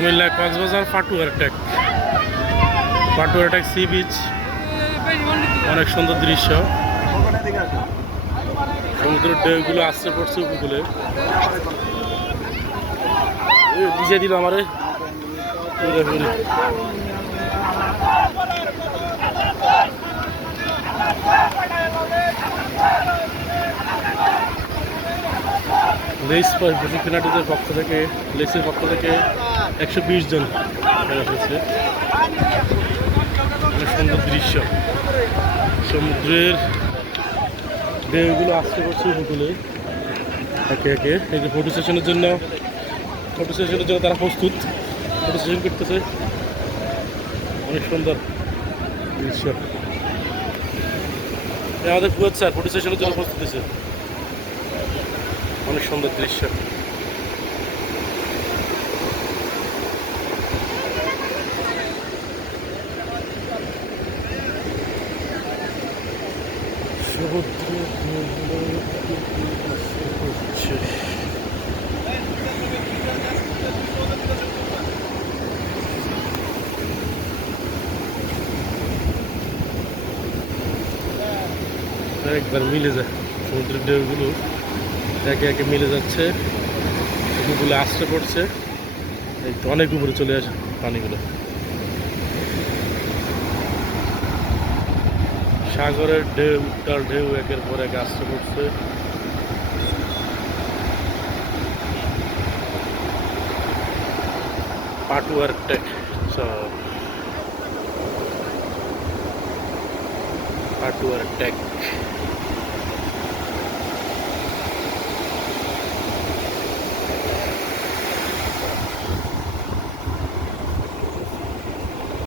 কুমিল্লা কক্সবাজার পাটুয়ার ট্যাক sea beach, অনেক সুন্দর দৃশ্য। সমুদ্রের ঢেউগুলো আসতে পড়ছে উপকূলে। ভিজে দিল আমারে লেস প্রশিক্ষণার্থীদের পক্ষ থেকে, লেসের পক্ষ থেকে 120 জন ফেরা হয়েছে। অনেক সুন্দর দৃশ্য, সমুদ্রের ঢেউগুলো আসতে পড়ছে উপকূলে একে একে। এই যে ফটো সেশনের জন্য তারা প্রস্তুত, ফটো সেশন করতেছে। অনেক সুন্দর দৃশ্য। আমাদের ফুয়াদ স্যার ফটো সেশনের জন্য প্রস্তুত দিচ্ছে। অনেক সুন্দর দৃশ্য। একবার মিলে যায় সমুদ্রের ঢেউগুলো, একে একে মিলে যাচ্ছে, উপকূলে আসতে পড়ছে। এই তো অনেক উপরে চলে আসে পানিগুলো। সাগরের ঢেউ, উত্তাল ঢেউ একের পর এক আসতে পড়ছে। পাটুয়ার ট্যাক।